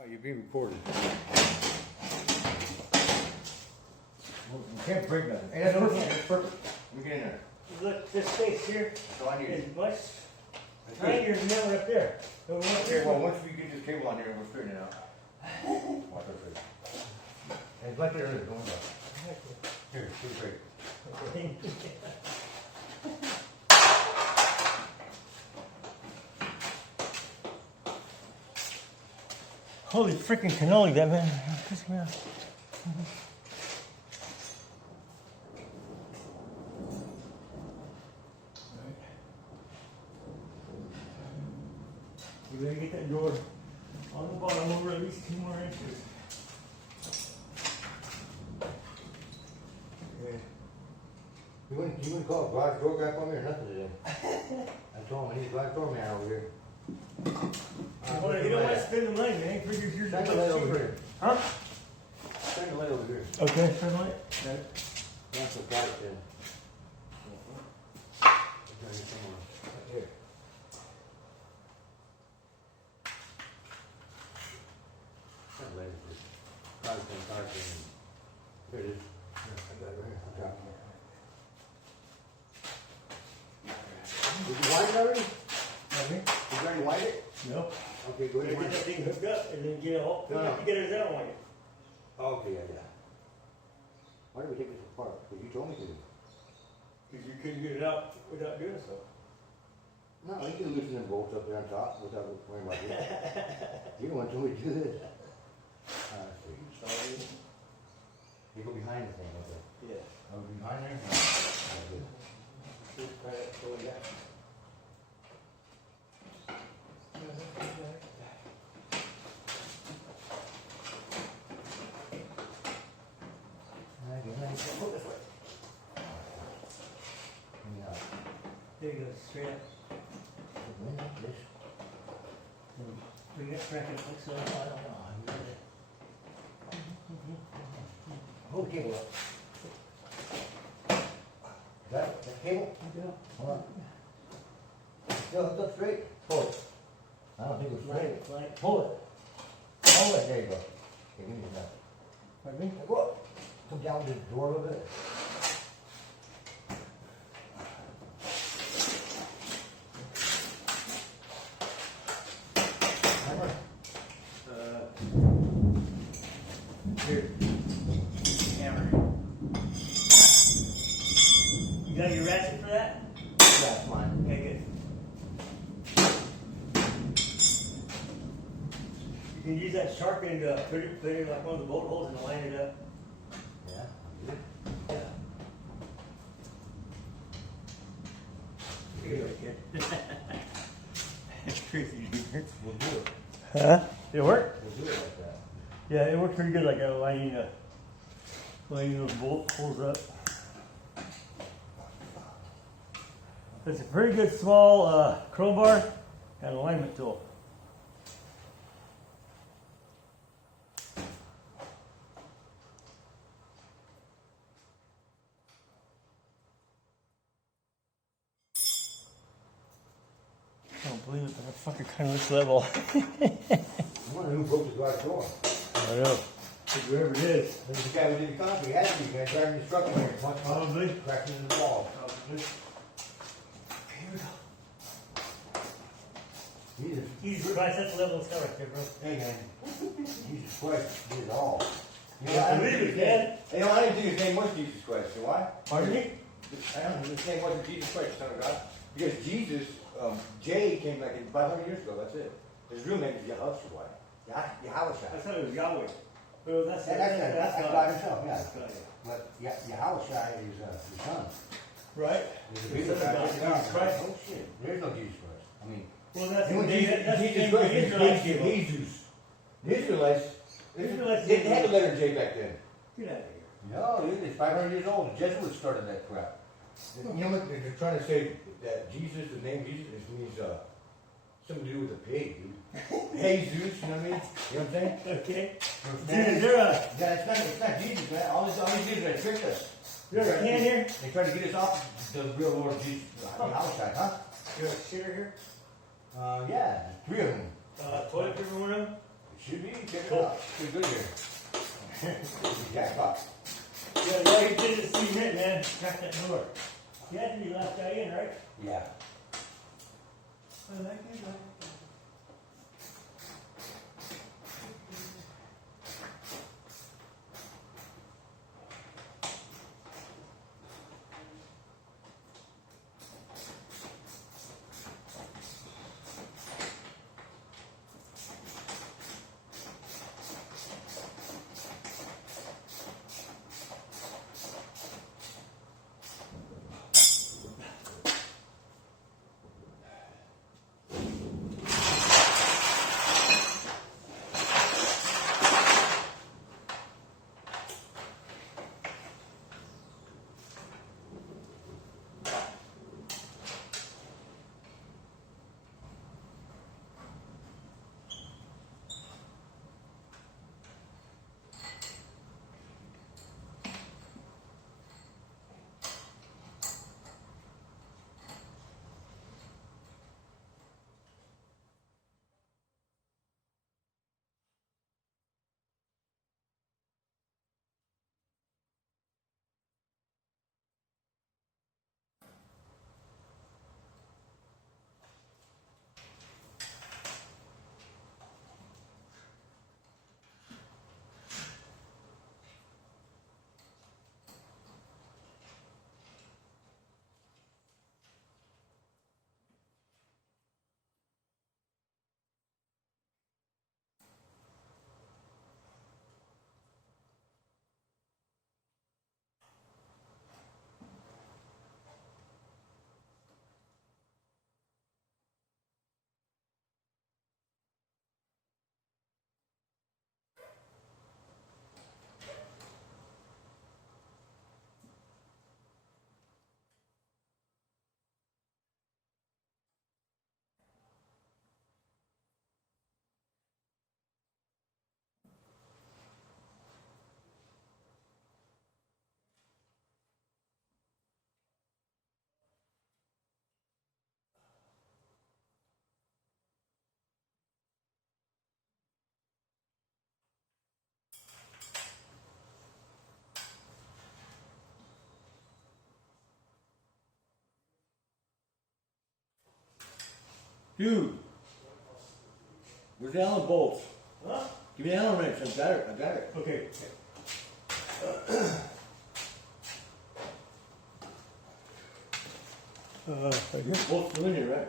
Oh, you're being recorded. Well, you can't break nothing. Hey, that's perfect. That's perfect. Let me get in there. Look, this space here That's all I need. is much tinier than that one up there. The one up Okay, there. well, once we get this cable on here, we'll figure it out. Watch our face. Hey, right there. Don't worry about it. Here, take a break. Okay. Holy freaking cannoli, that man. Piss me off. We gotta get that door on the bottom over at least 2 more inches. Yeah. You wouldn't call a garage door guy for me or nothing today. I told him I need a garage door man over here. Well, you don't want to spend the money, man. Figures yours Shine are the light much over cheaper. here. Huh? Shine the light over here. Okay, turn light. Okay. That's the product then. Right here. That light is just product and product and here it is. I got it right here. On top. Did you wind it already? Okay. Did you already wind it? No. Okay, go ahead Get and wind that it. thing hooked up and then get it all. No, no. Get it down like it. Okay, yeah. Why did we take this apart? Because you told me to. Because you couldn't get it out without doing so. No, you can loosen them bolts up there on top without worrying about this. You don't want to me to do this. See. You go behind the thing, okay? Yeah. Oh, behind there? No. Good. Just try it so we got. Go this way. Yeah. There you go, straight up. This. Bring that bracket like so. Hold the cable up. That cable? Yeah. Hold on. Still hooked up straight? Pull it. I don't think it's straight. Flank. Pull it. Hold it. There you go. Okay, give me that. Pardon me? Now go up. Come down to the door a little bit. Hammer. Here. Hammer. You got your ratchet for that? Yeah, that's fine. Okay, good. You can use that sharp end to put it like one of the bolt holes and line it up. Yeah. Good. Yeah. It's crazy, dude. We'll do it. Huh? It worked? We'll do it like that. Yeah, it worked pretty good, like lining those bolt holes up. It's a pretty good small crowbar and alignment tool. I don't believe it, but that fucker kind of looks level. I wonder who broke the garage door. I don't know. Whoever it is. Maybe the guy who did the concrete. Had to be. The guy driving the truck in here. Probably. Cracking in the wall. Probably. Here we go. Jesus. Easy, right, that's the level of stuff right there, bro. Hey, man. Jesus Christ did it all. I believe it, man. Hey, no, I didn't think his name was Jesus Christ. You know why? Pardon me? I don't know. His name wasn't Jesus Christ, Son of God. Because Jesus, J came like 500 years ago. That's it. His real name is Yahushua. Yahushua. I thought it was Yahweh. Well, that's That's God. God himself, yeah. That's God, yeah. But Yahushua is his son. Right? He's a The bigger Son of guy. God, Jesus Christ. Oh, shit. There's no Jesus Christ. I mean, Well, that's you know, the name. That's the Jesus name Christ the Israelites gave is him. Jesus. The Israelites, Israelites they had the letter J back then. Get out of here. No, it's 500 years old. The Jesuits started that crap. You know what? They're trying to say that Jesus, the name Jesus, means something to do with a pig, dude. Jesus, you know what I mean? You know what I'm saying? Okay. Dude, Dude, yeah, it's not Jesus, man. All these Jesus are tricked us. There's a can here. They try to get us off the real Lord Jesus. Outside, huh? There's a shitter here. Yeah, there's 3 of them. Toilet paper one of them. Should be, check it out. Pretty good here. Jackpot. Yeah, he did it cement, man. Crack that door. You had to be the last guy in, right? Yeah. I like it. Dude, where's the Allen bolts? Huh? Give me the Allen wrench. I got it. I got it. Okay. Right here? Bolts still in here, right?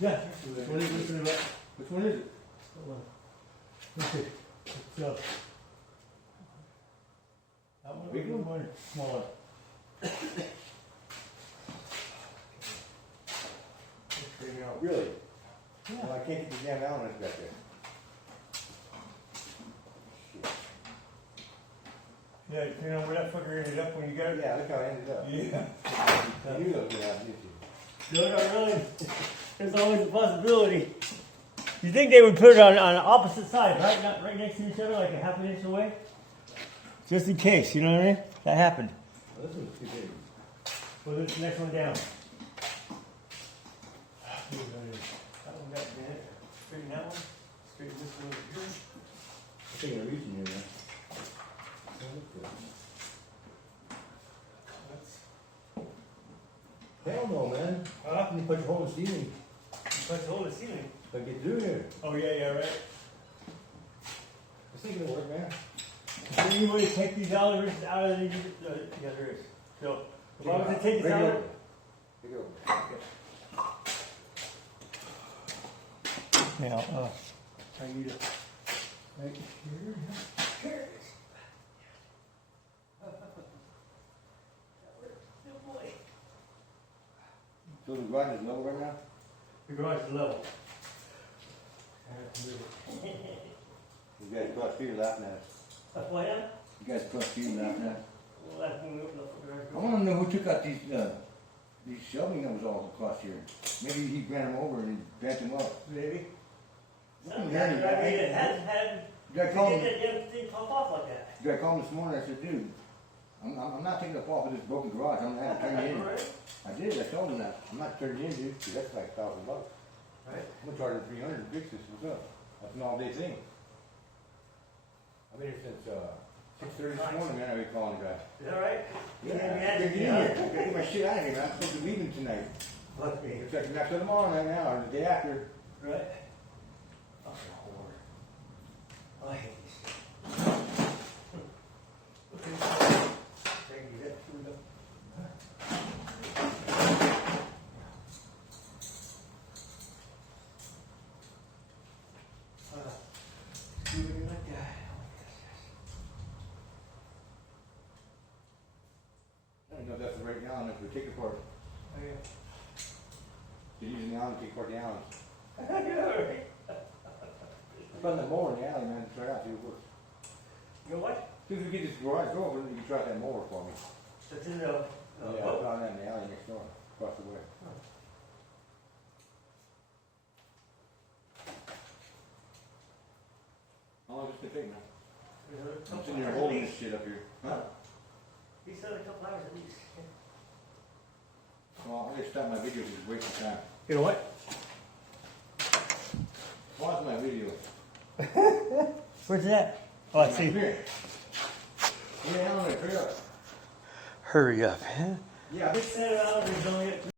Yeah. Which one is it? Which one is it? Hold on. Okay. It's, that one, Big one? one, smaller. Really? Yeah. Well, I can't get the damn Allen wrench back there. Yeah, you know where that fucker ended up when you got it? Yeah, look how I ended up. Yeah. You knew that was gonna happen, didn't you? No, not really. There's always a possibility. You think they would put it on opposite sides, right? Not right next to each other, like a half an inch away? Just in case, you know what I mean? That happened. Well, this one's too big. Well, this next one down. That one got bent. Straighten that one. Straighten this one over here. I'm taking a reason here, man. Hell no, man. How can you put your hole in the ceiling? Punch a hole in the ceiling. If I get through here. Oh, yeah, right. This ain't gonna work, man. Is there any way to take these out of the, yeah, there is. So, as long as it takes this Bring it out. over. Bring it over. Now, I need it right here. Here it is. Good boy. So the garage is level right now? The garage is level. You guys across the street are laughing at us. That's why I'm. You guys across the street are laughing at us. Well, that's when we open up the garage I door. want to know who took out these shelving that was all across here. Maybe he ran them over and he bent them up. Maybe. No, Nothing I mean, dirty, it hasn't had. You gotta call him. They pop off like that. You gotta call him this morning. I said, dude, I'm not taking up off of this broken garage. I'm gonna have to turn you in. Right? I did. I told him that. I'm not turning you in, dude. 'Cause that's like $1,000. Right. I'm gonna charge him $300 to fix this. What's up? That's an all-day thing. I've been here since 6:30 this morning, man. I've been calling the guy. Is that right? Yeah, I gotta get in here. I gotta get my shit out of here, man. I'm supposed to be leaving tonight. Okay. Looks like next to tomorrow night now, or the day after. Right. Fucking whore. I hate this shit. Thank you. That's food up. Doing like that. I don't know if that's the right Allen, if we take apart. Oh, yeah. You're using the Allen to take apart the Allens. Yeah, right. I found the mower in the alley, man. Try it out, see if it works. You know what? As soon as we get this garage door open, you can try that mower for me. It's in the. Yeah, I found that in the alley next door, across the way. How long is this gonna take, man? I'm sitting here holding this shit up here. Huh? He said a couple hours at least. Well, I'm gonna stop my video because it's wasting time. You know what? Pause my video. Where's that? Oh, I see. Here. Yeah, I'm gonna hurry up. Hurry up, huh? Yeah, I Send it out. There's only